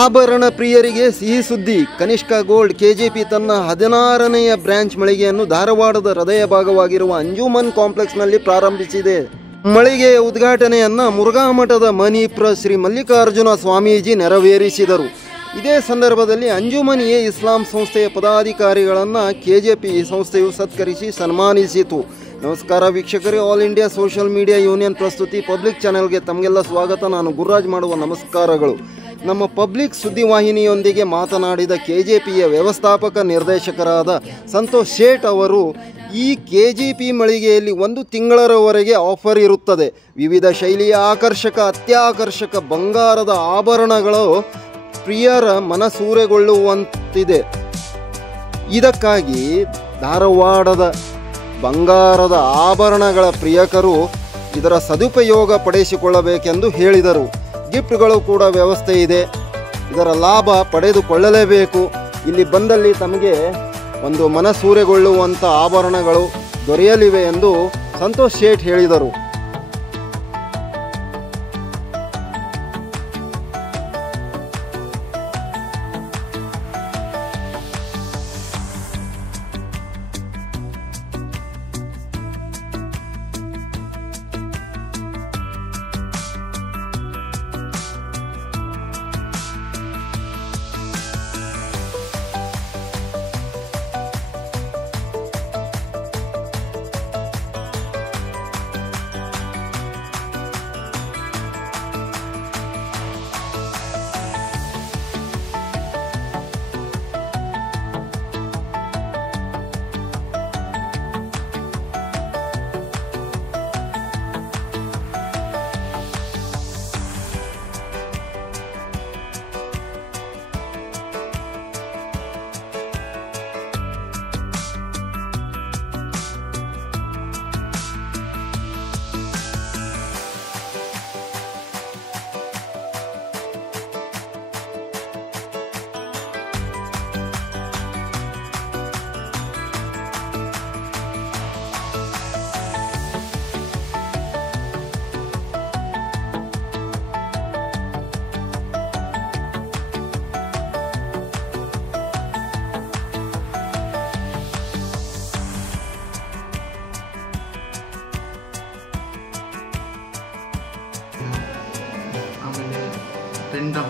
ಆಭರಣ ಪ್ರಿಯರಿಗೆ ಸಿಹಿ ಸುದ್ದಿ. ಕನಿಷ್ಕ ಗೋಲ್ಡ್ ಕೆಜೆಪಿ ತನ್ನ 16ನೇ ಬ್ರಾಂಚ್ ಮಳಿಗೆಯನ್ನು ಧಾರವಾಡದ ಹೃದಯ ಭಾಗವಾಗಿರುವ ಅಂಜುಮನ್ ಕಾಂಪ್ಲೆಕ್ಸ್ನಲ್ಲಿ ಪ್ರಾರಂಭಿಸಿದೆ. ಮಳಿಗೆಯ ಉದ್ಘಾಟನೆಯನ್ನು ಮುರುಘಾ ಮಠದ ಮನೀಪ್ರ ಶ್ರೀ ಮಲ್ಲಿಕಾರ್ಜುನ ಸ್ವಾಮೀಜಿ ನೆರವೇರಿಸಿದರು. ಇದೇ ಸಂದರ್ಭದಲ್ಲಿ ಅಂಜುಮನ್ ಎ ಇಸ್ಲಾಂ ಸಂಸ್ಥೆಯ ಪದಾಧಿಕಾರಿಗಳನ್ನು ಕೆಜೆಪಿ ಸಂಸ್ಥೆಯು ಸತ್ಕರಿಸಿ ಸನ್ಮಾನಿಸಿತು. ನಮಸ್ಕಾರ ವೀಕ್ಷಕರೇ, all India social media union ಪ್ರಸ್ತುತಿ ಪಬ್ಲಿಕ್ ಚಾನೆಲ್ಗೆ ತಮಗೆಲ್ಲ ಸ್ವಾಗತ. ನಾನು ಗುರುರಾಜ್ ಮಾಡುವ ನಮಸ್ಕಾರಗಳು. ನಮ್ಮ ಪಬ್ಲಿಕ್ ಸುದ್ದಿವಾಹಿನಿಯೊಂದಿಗೆ ಮಾತನಾಡಿದ ಕೆಜೆಪಿಯ ವ್ಯವಸ್ಥಾಪಕ ನಿರ್ದೇಶಕರಾದ ಸಂತೋಷ್ ಶೇಟ್ ಅವರು, ಈ ಕೆಜೆಪಿ ಮಳಿಗೆಯಲ್ಲಿ 1 ತಿಂಗಳವರೆಗೆ ಆಫರ್ ಇರುತ್ತದೆ. ವಿವಿಧ ಶೈಲಿಯ ಅತ್ಯಾಕರ್ಷಕ ಬಂಗಾರದ ಆಭರಣಗಳು ಪ್ರಿಯರ ಮನಸೂರೆಗೊಳ್ಳುವಂತಿದೆ. ಇದಕ್ಕಾಗಿ ಧಾರವಾಡದ ಬಂಗಾರದ ಆಭರಣಗಳ ಪ್ರಿಯಕರು ಇದರ ಸದುಪಯೋಗ ಪಡಿಸಿಕೊಳ್ಳಬೇಕೆಂದು ಹೇಳಿದರು. ಗಿಫ್ಟ್ಗಳು ಕೂಡ ವ್ಯವಸ್ಥೆ ಇದೆ. ಇದರ ಲಾಭ ಪಡೆದುಕೊಳ್ಳಲೇಬೇಕು. ಇಲ್ಲಿ ಬಂದಲ್ಲಿ ತಮಗೆ ಒಂದು ಮನಸೂರೆಗೊಳ್ಳುವಂಥ ಆಭರಣಗಳು ದೊರೆಯಲಿವೆ ಎಂದು ಸಂತೋಷ್ ಶೇಟ್ ಹೇಳಿದರು.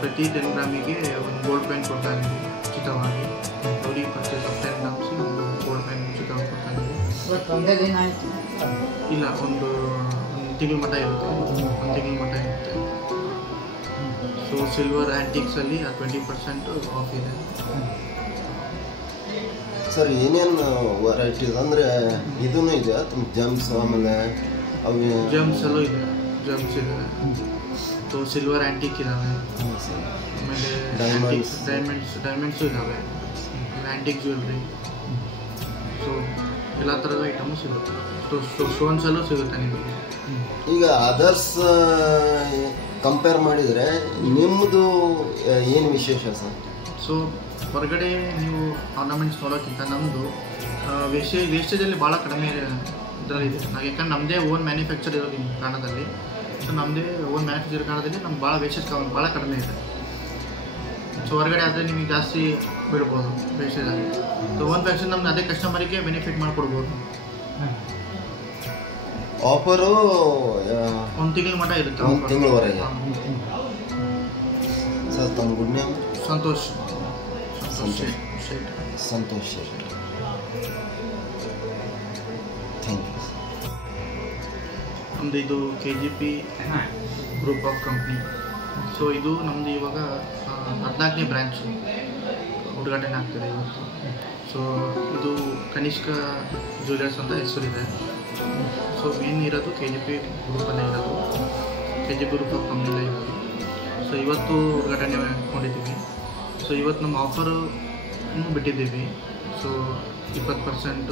ಪ್ರತಿ 10 ಗ್ರಾಮಿಗೆ ಒಂದು ಗೋಲ್ಡ್ ಪೆನ್ ಕೊಡ್ತಾ ಇದ್ದೀವಿ ಉಚಿತವಾಗಿ. ಅವರಿಗೆ ಪರ್ಚೇಸ್ ಆಫ್ 10 ಗ್ರಾಮ್ಸ್ ಒಂದು ಗೋಲ್ಡ್ ಪೆನ್ ಉಚಿತವಾಗಿ ಕೊಡ್ತಾ ಇದ್ದೀವಿ. ಇಲ್ಲ, ಒಂದು ತಿಂಗಳ ಮಟ್ಟ ಇರುತ್ತೆ. ಸೊ ಸಿಲ್ವರ್ ಆ್ಯಂಟಿಕ್ಸಲ್ಲಿ 20% ಆಫ್ ಇದೆ. ಸರ್, ಏನೇನು ವೆರೈಟೀಸ್ ಅಂದರೆ ಇದೂ ಇದೆ, ಜಮ್ಸ್, ಆಮೇಲೆ ಜಮ್ಸ್ ಎಲ್ಲೂ ಇದೆ. ಜಮ್ಸ್ ಇದೆ, ಸೊ ಸಿಲ್ವರ್ ಆ್ಯಂಟಿಕ್ ಇದ್ದಾವೆ, ಆಮೇಲೆ ಡೈಮಂಡ್ಸು ಇದ್ದಾವೆ, ಆ್ಯಂಟಿಕ್ ಜ್ಯುವೆಲ್ರಿ. ಸೊ ಎಲ್ಲ ಥರದ ಐಟಮು ಸಿಗುತ್ತೆ. ಸೊ ಸ್ಟೋನ್ಸಲ್ಲೂ ಸಿಗುತ್ತೆ ನಿಮಗೆ. ಈಗ ಅದರ್ಸ್ ಕಂಪೇರ್ ಮಾಡಿದರೆ ನಿಮ್ಮದು ಏನು ವಿಶೇಷ ಸರ್? ಸೊ ಹೊರಗಡೆ ನೀವು ಆರ್ನಮೆಂಟ್ಸ್ ನೋಡೋಕ್ಕಿಂತ ನಮ್ಮದು ವೇಸ್ಟೇಜಲ್ಲಿ ಭಾಳ ಕಡಿಮೆ ಇದರಲ್ಲಿದೆ. ಯಾಕಂದ್ರೆ ನಮ್ಮದೇ ಓನ್ ಮ್ಯಾನುಫ್ಯಾಕ್ಚರ್ ಇರೋದು ಈ ಕಾರಣದಲ್ಲಿ. ಸೊ ನಮ್ಮದೇ ಓನ್ ಮ್ಯಾನುಫ್ಯಾಕ್ಚರ್ ಕಾರಣದಲ್ಲಿ ನಮ್ಗೆ ಭಾಳ ವೇಸ್ಟೇಜ್ ಭಾಳ ಕಡಿಮೆ ಇದೆ. ಸೊ ಹೊರಗಡೆ ಆದರೆ ನಿಮಗೆ ಜಾಸ್ತಿ ಬೀಳ್ಬೋದು ವೇಸ್ಟೇಜಾಗಿ. ಸೊ ಓನ್ ಫ್ಯಾಕ್ಚರ್ ನಮ್ಗೆ ಅದೇ ಕಸ್ಟಮರಿಗೆ ಬೆನಿಫಿಟ್ ಮಾಡಿಕೊಡ್ಬೋದು. ಆಫರು 1 ತಿಂಗಳ ಮಟ್ಟ ಇರುತ್ತೆ. 1 ತಿಂಗಳವರೆಗೆ. ಸರ್, ತಮ್ಮ good name? Santosh Shet. Thank you. ನಮ್ಮದು ಇದು KJP group of company. So ಇದು ನಮ್ಮದು ಇವಾಗ 14ನೇ ಬ್ರ್ಯಾಂಚು ಉದ್ಘಾಟನೆ ಆಗ್ತಿದೆ ಇವತ್ತು. ಸೊ ಇದು ಕನಿಷ್ಕ ಜ್ಯುವೆಲರ್ಸ್ ಅಂತ ಹೆಸರಿದೆ. ಸೊ ಮೇನ್ ಇರೋದು ಕೆಜೆಪಿ ಗ್ರೂಪಲ್ಲೇ ಇರೋದು, ಕೆಜೆಪಿ ಗ್ರೂಪ್ ಆಫ್ ಕಂಪ್ನಿಲೇ ಇರೋದು. ಸೊ ಇವತ್ತು ಉದ್ಘಾಟನೆ ಮಾಡಿದ್ದೀವಿ. ಸೊ ಇವತ್ತು ನಮ್ಮ ಆಫರು ಬಿಟ್ಟಿದ್ದೀವಿ. ಸೊ 20%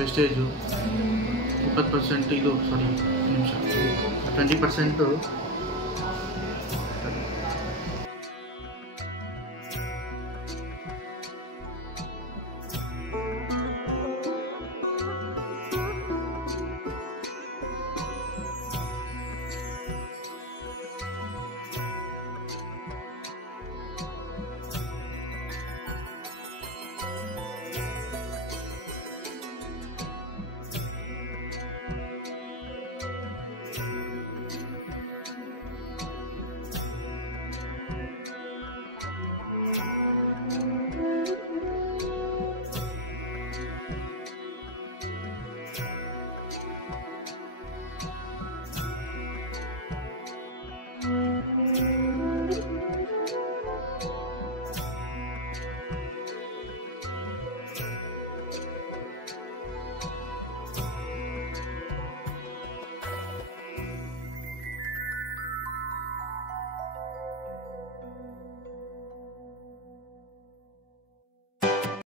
ವೆಸ್ಟೇಜು, 20% ಇದು 20%